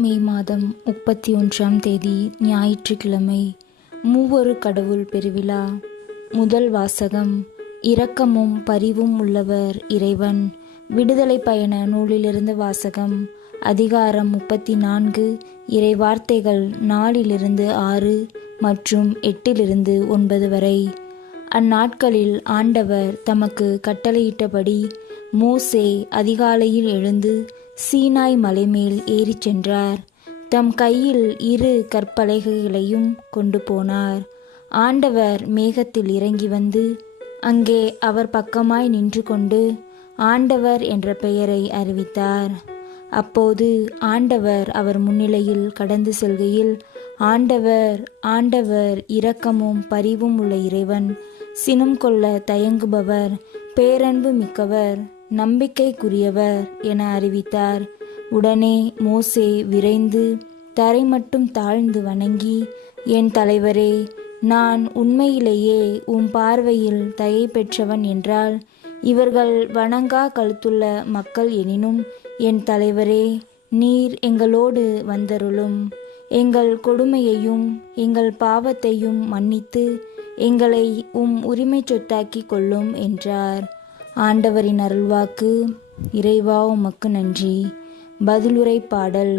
மே மாதம் 31ஆம் தேதி ஞாயிற்றுக்கிழமை. மூவொரு கடவுள் பெருவிழா. முதல் வாசகம். இரக்கமும் பரிவும் உள்ளவர் இறைவன். விடுதலை பயண நூலிலிருந்து வாசகம். அதிகாரம் 34. இறை வார்த்தைகள் 4-6 மற்றும் 8-9 வரை. அந்நாட்களில் ஆண்டவர் தமக்கு கட்டளையிட்டபடி மோசே அதிகாலையில் எழுந்து சீனாய் மலைமேல் ஏறிச் சென்றார். தம் கையில் 2 கற்பலகைகளையும் கொண்டு போனார். ஆண்டவர் மேகத்தில் இறங்கி வந்து அங்கே அவர் பக்கமாய் நின்று கொண்டு ஆண்டவர் என்ற பெயரை அறிவித்தார். அப்போது ஆண்டவர் அவர் முன்னிலையில் கடந்து செல்கையில், ஆண்டவர், ஆண்டவர், இரக்கமும் பரிவும் உள்ள இறைவன், சினம் கொள்ள தயங்குபவர், பேரன்பு மிக்கவர், நம்பிக்கைக்குரியவர் என அறிவித்தார். உடனே மோசே விரைந்து தரை மட்டும் தாழ்ந்து வணங்கி, என் தலைவரே, நான் உண்மையிலேயே உம் பார்வையில் தயை பெற்றவன் என்றால் இவர்கள் வணங்கா கழுத்துள்ள மக்கள் எனினும், என் தலைவரே, நீர் எங்களோடு வந்தருளும். எங்கள் கொடுமையையும் எங்கள் பாவத்தையும் மன்னித்து எங்களை உம் உரிமை சொத்தாக்கி கொள்ளும் என்றார். ஆண்டவரின் அருள்வாக்கு. இறைவா உமக்கு நன்றி. பதிலுரை பாடல்.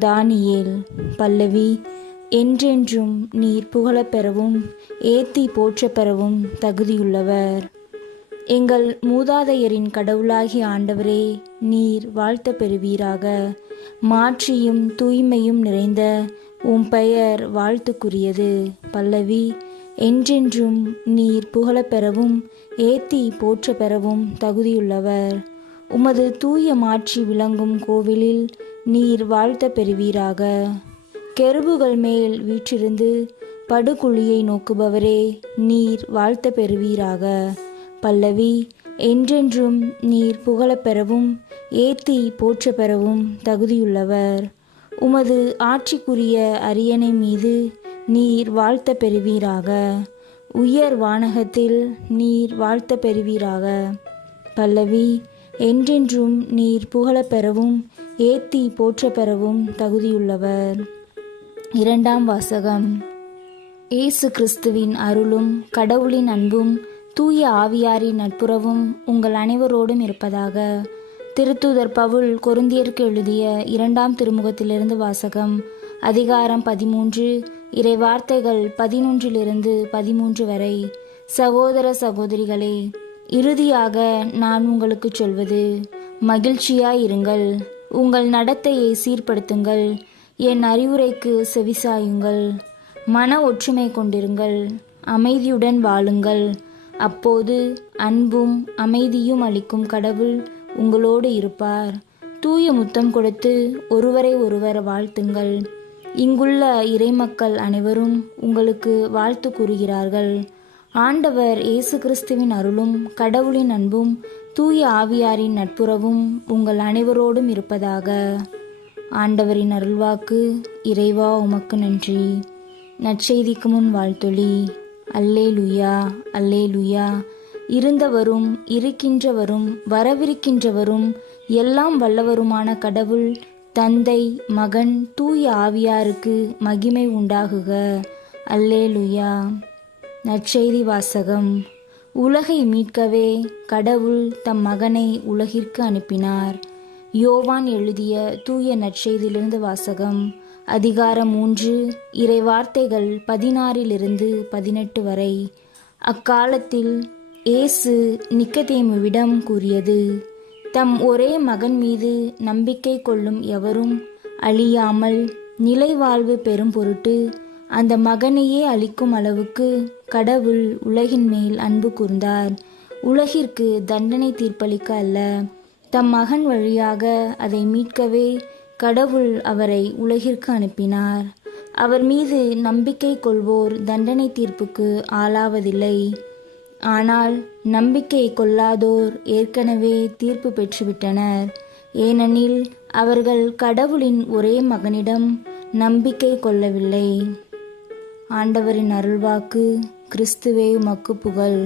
தானியேல். பல்லவி. என்றென்றும் நீர் புகழப் பெறவும் ஏத்தி போற்றப் பெறவும் தகுதியுள்ளவர். எங்கள் மூதாதையரின் கடவுளாகிய ஆண்டவரே, நீர் வாழ்த்த பெறுவீராக. மாட்சியும் தூய்மையும் நிறைந்த உம் பெயர் வாழ்த்துக்குரியது. பல்லவி. என்றென்றும் நீர் புகழப் பெறவும் ஏத்தி போற்ற பெறவும் தகுதியுள்ளவர். உமது தூய மாட்சி விளங்கும் கோவிலில் நீர் வாழ்த்த பெறுவீராக. கெருபுகள் மேல் வீற்றிருந்து படுகுழியை நோக்குபவரே, நீர் வாழ்த்த பெறுவீராக. பல்லவி. என்றென்றும் நீர் புகழப் பெறவும் ஏத்தி போற்ற பெறவும் தகுதியுள்ளவர். உமது ஆட்சிக்குரிய அரியணை மீது நீர் வாழ்த்த பெறுவீராக. உயர் வானகத்தில் நீர் வாழ்த்த பெறுவீராக. பல்லவி. என்றென்றும் நீர் புகழப் பெறவும் ஏத்தி போற்ற பெறவும் தகுதியுள்ளவர். இரண்டாம் வாசகம். இயேசு கிறிஸ்துவின் அருளும் கடவுளின் அன்பும் தூய ஆவியாரின் நட்புறவும் உங்கள் அனைவரோடும் இருப்பதாக. திருத்தூதர் பவுல் கொரிந்தியருக்கு எழுதிய 2ஆம் திருமுகத்திலிருந்து வாசகம். அதிகாரம் 13. இறை வார்த்தைகள் 11-13 வரை. சகோதர சகோதரிகளே, இறுதியாக நான் உங்களுக்கு சொல்வது, மகிழ்ச்சியாயிருங்கள். உங்கள் நடத்தையை சீர்படுத்துங்கள். என் அறிவுரைக்கு செவிசாயுங்கள். மன ஒற்றுமை கொண்டிருங்கள். அமைதியுடன் வாழுங்கள். அப்போது அன்பும் அமைதியும் அளிக்கும் கடவுள் உங்களோடு இருப்பார். தூய முத்தம் கொடுத்து ஒருவரை ஒருவர் வாழ்த்துங்கள். இங்குள்ள இறைமக்கள் அனைவரும் உங்களுக்கு வாழ்த்து கூறுகிறார்கள். ஆண்டவர் இயேசு கிறிஸ்துவின் அருளும் கடவுளின் அன்பும் தூய ஆவியாரின் நட்புறவும் உங்கள் அனைவரோடும் இருப்பதாக. ஆண்டவரின் அருள்வாக்கு. இறைவா உமக்கு நன்றி. நற்செய்திக்கு முன் வாழ்த்தொலி. அல்லேலுயா, அல்லேலுயா. இருந்தவரும் இருக்கின்றவரும் வரவிருக்கின்றவரும் எல்லாம் வல்லவருமான கடவுள் தந்தை, மகன், தூய ஆவியாருக்கு மகிமை உண்டாகுக. அல்லேலுயா. நற்செய்தி வாசகம். உலகை மீட்கவே கடவுள் தம் மகனை உலகிற்கு அனுப்பினார். யோவான் எழுதிய தூய நற்செய்தியிலிருந்து வாசகம். அதிகாரம் 3. இறை வார்த்தைகள் 16-18 வரை. அக்காலத்தில் இயேசு நிக்கதேமுவிடம் கூறியது, தம் ஒரே மகன் மீது நம்பிக்கை கொள்ளும் எவரும் அழியாமல் நிலைவாழ்வு பெறும் பொருட்டு அந்த மகனையே அளிக்கும் அளவுக்கு கடவுள் உலகின் மேல் அன்பு கூர்ந்தார். உலகிற்கு தண்டனை தீர்ப்பளிக்க அல்ல, தம் மகன் வழியாக அதை மீட்கவே கடவுள் அவரை உலகிற்கு அனுப்பினார். அவர் மீது நம்பிக்கை கொள்வோர் தண்டனை தீர்ப்புக்கு ஆளாவதில்லை. ஆனால் நம்பிக்கை கொள்ளாதோர் ஏற்கனவே தீர்ப்பு பெற்றுவிட்டனர். ஏனெனில் அவர்கள் கடவுளின் ஒரே மகனிடம் நம்பிக்கை கொள்ளவில்லை. ஆண்டவரின் அருள்வாக்கு. கிறிஸ்துவே உமக்கு புகழ்.